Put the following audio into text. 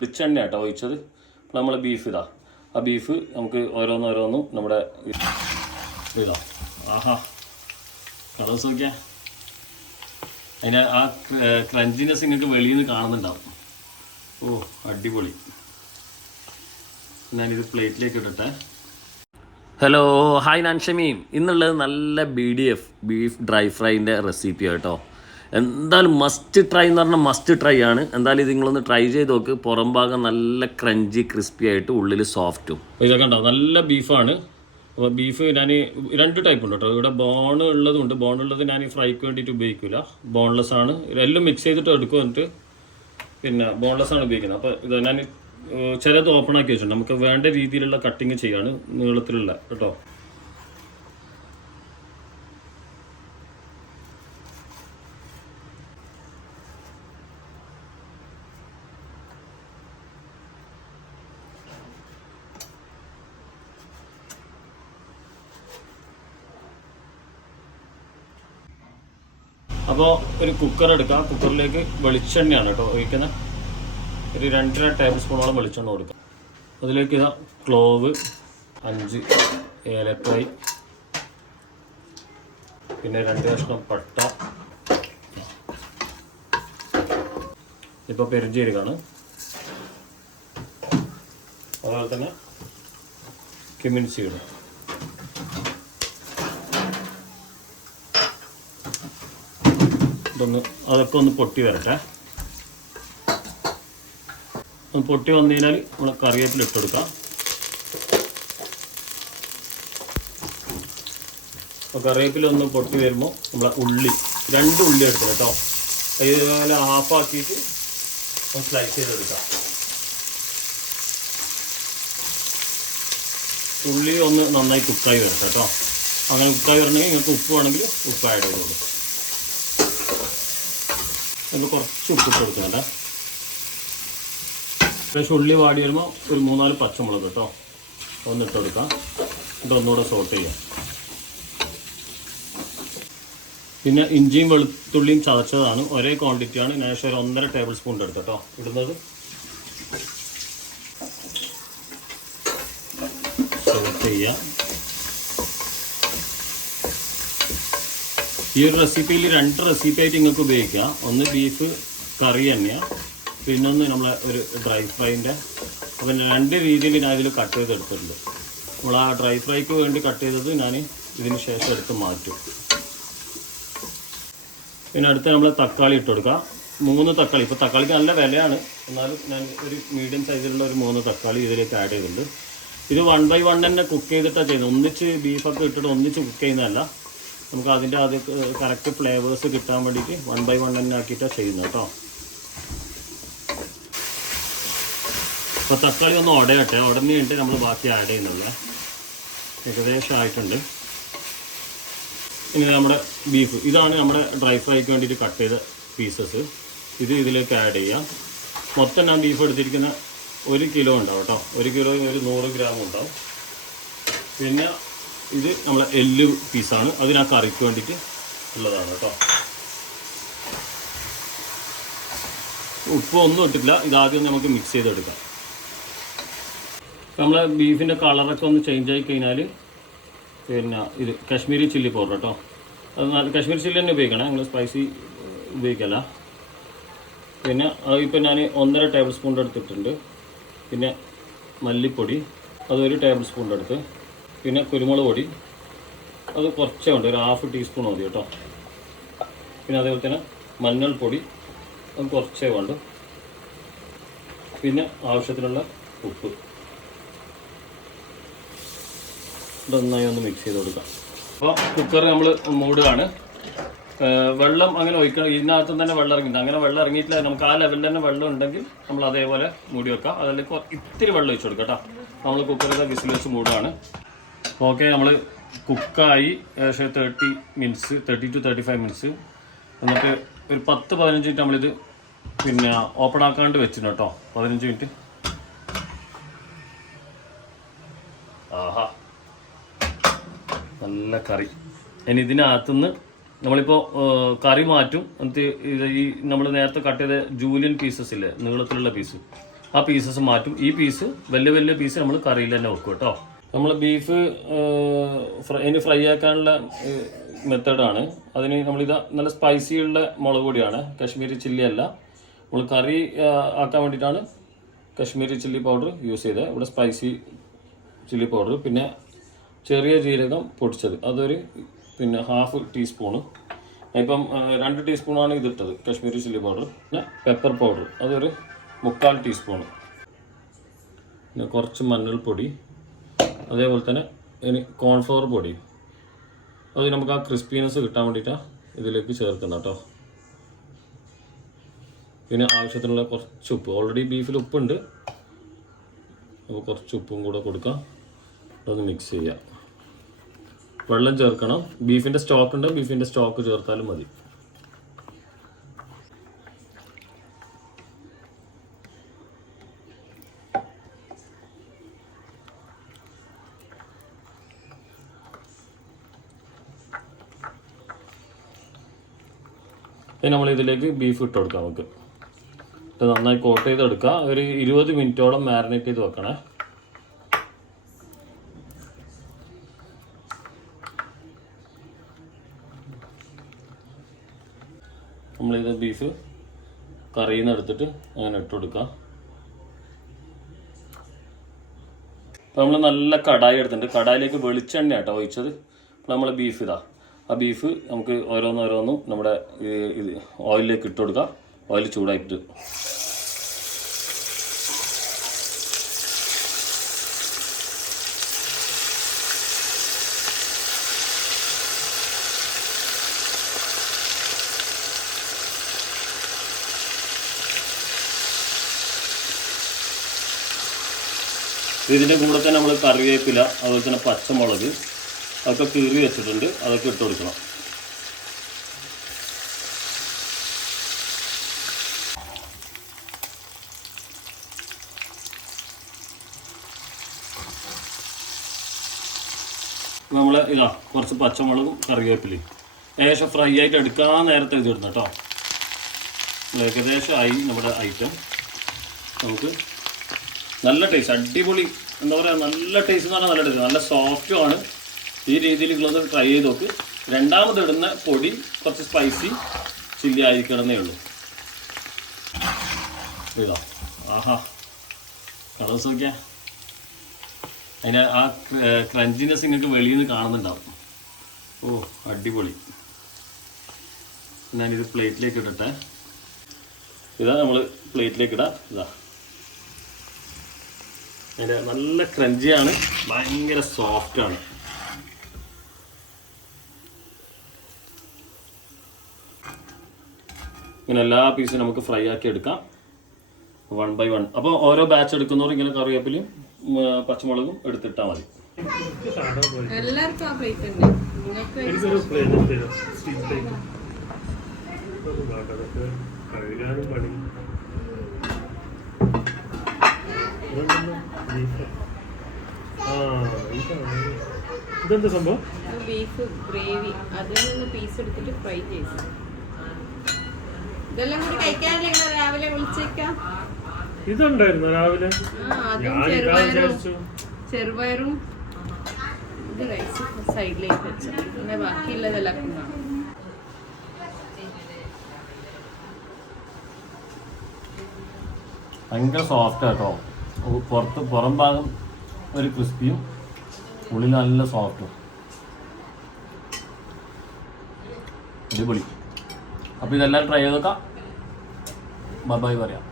വെളിച്ചെണ്ണ കേട്ടോ ഒഴിച്ചത്. നമ്മൾ ബീഫ് ഇതാ, ആ ബീഫ് നമുക്ക് ഓരോന്നോരോന്നും നമ്മുടെ ഇതാ. ആഹാ, കളേഴ്സ് നോക്കിയാൽ അതിന് ആ ക്രഞ്ചിനെസ് നിങ്ങൾക്ക് വെളിയിൽ നിന്ന് കാണുന്നുണ്ടാവും. ഓ അടിപൊളി. ഞാനിത് പ്ലേറ്റിലേക്ക് ഇടട്ടെ. ഹലോ, ഹായ്, ഞാൻ ഷമീം. ഇന്നുള്ളത് നല്ല BDF ബീഫ് ഡ്രൈ ഫ്രൈൻ്റെ റെസിപ്പി കേട്ടോ. എന്തായാലും മസ്റ്റ് ട്രൈ എന്ന് പറഞ്ഞാൽ മസ്റ്റ് ട്രൈ ആണ്. എന്തായാലും ഇത് നിങ്ങളൊന്ന് ട്രൈ ചെയ്ത് നോക്ക്. പുറം ഭാഗം നല്ല ക്രഞ്ചി ക്രിസ്പി ആയിട്ട് ഉള്ളിൽ സോഫ്റ്റും. ഇതൊക്കെ ഉണ്ടാവും, നല്ല ബീഫാണ്. അപ്പോൾ ബീഫ് ഞാൻ 2 ടൈപ്പ് ഉണ്ട് കേട്ടോ. ഇവിടെ ബോൺ ഉള്ളതുണ്ട്. ബോൺ ഉള്ളത് ഞാൻ ഫ്രൈക്ക് വേണ്ടിയിട്ട് ഉപയോഗിക്കില്ല, ബോൺലെസ് ആണ്. എല്ലാം മിക്സ് ചെയ്തിട്ട് എടുക്കും, എന്നിട്ട് പിന്നെ ബോൺലെസ് ആണ് ഉപയോഗിക്കുന്നത്. അപ്പോൾ ഇത് ഞാൻ ചിലത് ഓപ്പൺ ആക്കി വെച്ചിട്ടുണ്ട്. നമുക്ക് വേണ്ട രീതിയിലുള്ള കട്ടിങ് ചെയ്യാണ്, നീളത്തിലുള്ള കേട്ടോ. അപ്പോൾ ഒരു കുക്കർ എടുക്കുക. കുക്കറിലേക്ക് വെളിച്ചെണ്ണയാണ് കേട്ടോ ഒഴിക്കുന്നത്. ഒരു 2.5 ടേബിൾ സ്പൂണോളം വെളിച്ചെണ്ണ കൊടുക്കുക. അതിലേക്ക് ഇതാ ക്ലോവ്, 5 ഏലക്കായ്, പിന്നെ 2 കഷ്ണം പട്ട, ഇപ്പോൾ പെരുംജീരകമാണ്. അതുപോലെ തന്നെ ക്യുമിൻ സീഡ്. അതൊക്കെ ഒന്ന് പൊട്ടി വരട്ടെ. ഒന്ന് പൊട്ടി വന്നു കഴിഞ്ഞാൽ നമ്മൾ കറിവേപ്പില ഇട്ട് കൊടുക്കാം. അപ്പോൾ കറിവേപ്പില ഒന്ന് പൊട്ടി വരുമ്പോൾ നമ്മളെ ഉള്ളി, 2 ഉള്ളി എടുത്തു കേട്ടോ. ഇതുപോലെ ഹാഫാക്കിയിട്ട് ഒന്ന് സ്ലൈസ് ചെയ്തെടുക്കാം. ഉള്ളി ഒന്ന് നന്നായി കുക്കായി വരട്ടെ കേട്ടോ. അങ്ങനെ കുക്കായി വരണമെങ്കിൽ നിങ്ങൾക്ക് ഉപ്പ് വേണമെങ്കിൽ ഉപ്പ് ആഡ് ചെയ്തോളൂ. അതിൽ കുറച്ച് ഉപ്പിട്ട് കൊടുക്കുന്നുണ്ട്. പക്ഷേ ഉള്ളി വാടി വരുമ്പോൾ ഒരു 3-4 പച്ചമുളക് കേട്ടോ ഒന്ന് ഇട്ട് കൊടുക്കാം. എന്നിട്ട് ഒന്നുകൂടെ സോട്ട് ചെയ്യാം. പിന്നെ ഇഞ്ചിയും വെളുത്തുള്ളിയും ചതച്ചതാണ്, ഒരേ ക്വാണ്ടിറ്റിയാണ്. ഞാൻ ഒരു 1.5 ടേബിൾ സ്പൂൺ എടുത്ത് കേട്ടോ ഇടുന്നത്. സോട്ട് ചെയ്യാം. ഈ ഒരു റെസിപ്പിയിൽ 2 റെസിപ്പി ആയിട്ട് നിങ്ങൾക്ക് ഉപയോഗിക്കാം. ഒന്ന് ബീഫ് കറി തന്നെയാണ്, പിന്നെ ഒന്ന് നമ്മളെ ഒരു ഡ്രൈ ഫ്രൈൻ്റെ. അപ്പം 2 രീതിയിൽ ഞാൻ ഇതിൽ കട്ട് ചെയ്തെടുത്തിട്ടുണ്ട്. നമ്മൾ ആ ഡ്രൈ ഫ്രൈക്ക് വേണ്ടി കട്ട് ചെയ്തത് ഞാൻ ഇതിന് ശേഷം എടുത്ത് മാറ്റും. പിന്നെ അടുത്ത് നമ്മൾ തക്കാളി ഇട്ട് കൊടുക്കുക. 3 തക്കാളി. ഇപ്പോൾ തക്കാളിക്ക് നല്ല വിലയാണ്, എന്നാലും ഞാൻ ഒരു മീഡിയം സൈസിലുള്ള ഒരു 3 തക്കാളി ഇതിലേക്ക് ആഡ് ചെയ്തിട്ടുണ്ട്. ഇത് 1 by 1 തന്നെ കുക്ക് ചെയ്തിട്ടാണ് ചെയ്യുന്നത്. ഒന്നിച്ച് ബീഫൊക്കെ ഇട്ടിട്ട് ഒന്നിച്ച് കുക്ക് ചെയ്യുന്നതല്ല. നമുക്ക് അതിൻ്റെ അത് കറക്റ്റ് ഫ്ലേവേഴ്സ് കിട്ടാൻ വേണ്ടിയിട്ട് 1 by 1 തന്നെ ആക്കിയിട്ടാണ് ചെയ്യുന്നത് കേട്ടോ. അപ്പോൾ തക്കാളി ഒന്ന് ഉടയട്ടെ. ഉടഞ്ഞ് കഴിഞ്ഞിട്ട് നമ്മൾ ബാക്കി ആഡ് ചെയ്യുന്നുള്ളൂ. ഏകദേശം ആയിട്ടുണ്ട്. ഇനി നമ്മുടെ ബീഫ്, ഇതാണ് നമ്മുടെ ഡ്രൈ ഫ്രൈക്ക് വേണ്ടിയിട്ട് കട്ട് ചെയ്ത പീസസ്. ഇത് ഇതിലേക്ക് ആഡ് ചെയ്യാം. മൊത്തം ഞാൻ ബീഫ് എടുത്തിരിക്കുന്ന 1 കിലോ ഉണ്ടാവും കേട്ടോ. 1 കിലോ ഒരു 100 ഗ്രാം ഉണ്ടാവും. പിന്നെ ഇത് നമ്മളെ എല്ല് പീസാണ്, അതിന് ആ കറിക്ക് വേണ്ടിയിട്ട് ഉള്ളതാണ് കേട്ടോ. ഉപ്പ് ഒന്നും ഇട്ടിട്ടില്ല. ഇതാദ്യം നമുക്ക് മിക്സ് ചെയ്തെടുക്കാം. നമ്മളെ ബീഫിൻ്റെ കളറൊക്കെ ഒന്ന് ചേഞ്ച് ആയി കഴിഞ്ഞാൽ പിന്നെ ഇത് കാശ്മീരി ചില്ലി പൗഡർ കേട്ടോ. അത് കാശ്മീരി ചില്ലി തന്നെ ഉപയോഗിക്കണം, നിങ്ങൾ സ്പൈസി ഉപയോഗിക്കല്ല. പിന്നെ ഇപ്പോൾ ഞാൻ 1.5 ടേബിൾ സ്പൂൺ എടുത്തിട്ടുണ്ട്. പിന്നെ മല്ലിപ്പൊടി അത് 1 ടേബിൾ സ്പൂൺ എടുത്ത്. പിന്നെ കുരുമുളക് പൊടി അത് കുറച്ചേ ഉണ്ട്, ഒരു 1/2 ടീസ്പൂൺ മതി കേട്ടോ. പിന്നെ അതേപോലെ തന്നെ മഞ്ഞൾപ്പൊടി അത് കുറച്ചേ വേണ്ടു. പിന്നെ ആവശ്യത്തിനുള്ള ഉപ്പ്. ഇതൊന്നായി ഒന്ന് മിക്സ് ചെയ്ത് കൊടുക്കാം. അപ്പോൾ കുക്കർ നമ്മൾ മൂടുകയാണ്. വെള്ളം അങ്ങനെ ഒഴിക്കണം. ഇതിനകത്ത് തന്നെ വെള്ളം ഇറങ്ങിയിട്ടുണ്ട്. അങ്ങനെ വെള്ളം ഇറങ്ങിയിട്ടില്ല, നമുക്ക് ആ ലെവലിൽ തന്നെ വെള്ളം ഉണ്ടെങ്കിൽ നമ്മൾ അതേപോലെ മൂടി വെക്കാം. അതിലേക്ക് ഇത്തിരി വെള്ളം ഒഴിച്ചു കൊടുക്കാം കേട്ടോ. നമ്മൾ കുക്കറിൽ വിസിൽ വെച്ച് മൂടുകയാണ്. ഓക്കെ, നമ്മൾ കുക്കായി ഏകദേശം 30 to 35 മിനിറ്റ്സ്. എന്നിട്ട് ഒരു 10-15 മിനിറ്റ് നമ്മളിത് പിന്നെ ഓപ്പൺ ആക്കാണ്ട് വെച്ചിട്ടുണ്ട് കേട്ടോ. 15 മിനിറ്റ്. ആഹാ, നല്ല കറി. ഇനി ഇതിനകത്തുനിന്ന് നമ്മളിപ്പോൾ കറി മാറ്റും. എന്നിട്ട് ഇത് ഈ നമ്മൾ നേരത്തെ കട്ട് ചെയ്ത ജൂലിയൻ പീസസ് ഇല്ലേ, നീളത്തിലുള്ള പീസ്, ആ പീസസ് മാറ്റും. ഈ പീസ് വലിയ വലിയ പീസ് നമ്മൾ കറിയിൽ തന്നെ വെക്കും കേട്ടോ. നമ്മൾ ബീഫ് ഫ്രൈ ആക്കാനുള്ള മെത്തേഡാണ്. അതിന് നമ്മളിത് നല്ല സ്പൈസിയുള്ള മുളക് പൊടിയാണ്, കശ്മീരി ചില്ലി അല്ല. നമ്മൾ കറി ആക്കാൻ വേണ്ടിയിട്ടാണ് കശ്മീരി ചില്ലി പൗഡർ യൂസ് ചെയ്തത്. ഇവിടെ സ്പൈസി ചില്ലി പൗഡർ, പിന്നെ ചെറിയ ജീരകം പൊടിച്ചത് അതൊരു പിന്നെ 1/2 ടീസ്പൂണ്. ഇപ്പം 2 ടീസ്പൂണാണ് ഇതിട്ടത് കശ്മീരി ചില്ലി പൗഡർ. പിന്നെ പെപ്പർ പൗഡർ അതൊരു 3/4 ടീസ്പൂണ്. പിന്നെ കുറച്ച് മഞ്ഞൾപ്പൊടി, അതേപോലെ തന്നെ ഇനി കോൺഫ്ലവർ പൊടി. അത് നമുക്ക് ആ ക്രിസ്പിനെസ് കിട്ടാൻ വേണ്ടിയിട്ടാണ് ഇതിലേക്ക് ചേർക്കുന്നത് കേട്ടോ. പിന്നെ ആവശ്യത്തിനുള്ള കുറച്ച് ഉപ്പ്, ഓൾറെഡി ബീഫിൽ ഉപ്പുണ്ട്, അപ്പോൾ കുറച്ച് ഉപ്പും കൂടെ കൊടുക്കാം. അതൊന്ന് മിക്സ് ചെയ്യാം. വെള്ളം ചേർക്കണം. ബീഫിൻ്റെ സ്റ്റോക്ക് ഉണ്ട്, ബീഫിൻ്റെ സ്റ്റോക്ക് ചേർത്താലും മതി. ഇനി നമ്മളിതിലേക്ക് ബീഫ് ഇട്ട് കൊടുക്കാം. നമുക്ക് ഇത് നന്നായി കോട്ട് ചെയ്തെടുക്കുക. ഒരു 20 മിനിറ്റോളം മാരിനേറ്റ് ചെയ്ത് വെക്കണേ. നമ്മളിത് ബീഫ് കറിയിൽ നിന്ന് എടുത്തിട്ട് അങ്ങനെ ഇട്ട് കൊടുക്കുക. അപ്പോൾ നമ്മൾ നല്ല കടായി എടുത്തിട്ടുണ്ട്. കടായിലേക്ക് വെളിച്ചെണ്ണ കേട്ടോ ഒഴിച്ചത്. അപ്പോൾ നമ്മൾ ബീഫ് ഇതാ, ആ ബീഫ് നമുക്ക് ഓരോന്നോരോന്നും നമ്മുടെ ഇത് ഓയിലിലേക്ക് ഇട്ട് കൊടുക്കുക. ഓയിൽ ചൂടായിട്ട് ഇതിൻ്റെ കൂടെ തന്നെ നമ്മൾ കറിവേപ്പില, അതുപോലെ തന്നെ പച്ചമുളക് അതൊക്കെ കീറി വെച്ചിട്ടുണ്ട്, അതൊക്കെ ഇട്ട് കൊടുക്കണം. നമ്മൾ ഇതാ കുറച്ച് പച്ചമുളകും കറിവേപ്പിലയും ഏകദേശം ഫ്രൈ ആയിട്ട് എടുക്കാൻ നേരത്തെ ഇതിടുന്നു കേട്ടോ. ഏകദേശം ആയി നമ്മുടെ ഐറ്റം. നമുക്ക് നല്ല ടേസ്റ്റ്, അടിപൊളി എന്താ പറയുക, നല്ല ടേസ്റ്റ് എന്ന് പറഞ്ഞാൽ നല്ല ടേസ്റ്റ്, നല്ല സോഫ്റ്റുമാണ്. ഈ രീതിയിലുള്ളത് ട്രൈ ചെയ്ത് നോക്ക്. രണ്ടാമത് ഇടുന്ന പൊടി കുറച്ച് സ്പൈസി ചില്ലി ആയിരിക്കണമെന്നേ ഉള്ളൂ. ഇതാ, ആഹാ കളേഴ്സ് നോക്കിയാൽ അതിന് ആ ക്രഞ്ചിനെസ് നിങ്ങൾക്ക് വെളിയിൽ നിന്ന് കാണുന്നുണ്ടാവും. ഓ അടിപൊളി. ഞാനിത് പ്ലേറ്റിലേക്ക് ഇടട്ടെ. ഇതാ നമ്മൾ പ്ലേറ്റിലേക്ക് ഇടാം. ഇതാ അതിൻ്റെ നല്ല ക്രഞ്ചിയാണ്, ഭയങ്കര സോഫ്റ്റാണ്. ഇങ്ങനെ എല്ലാ പീസും നമുക്ക് ഫ്രൈ ആക്കി എടുക്കാം 1 by 1. അപ്പോൾ ഓരോ ബാച്ച് എടുക്കുന്നവർ ഇങ്ങനെ കറിവേപ്പിലയും പച്ചമുളകും എടുത്തിട്ടാൽ മതി. ഇതെന്താ സംഭവം? ബീഫ് ഗ്രേവി, അതിൽ നിന്ന് പീസ് എടുത്തിട്ട് ഫ്രൈ ചെയ്തു. ഇതെല്ലാം കൂടി കഴിക്കാനല്ലേ രാവിലെ വിളിച്ചേക്കാം. ഇതുണ്ടായിരുന്നു രാവിലെ. ചെറുപയറും ഇത് റൈസ് സൈഡിലേക്ക് വെച്ചു. പിന്നെ ബാക്കിയുള്ളതെല്ലാം കാണും. ഭയങ്കര സോഫ്റ്റ് കേട്ടോ. പുറം ഭാഗം ഒരു ക്രിസ്പിയും ഉള്ളിൽ നല്ല സോഫ്റ്റും. അടിപൊളി. അപ്പോൾ ഇതെല്ലാം ട്രൈ ചെയ്ത് നോക്കാം. ബൈ പറയാം.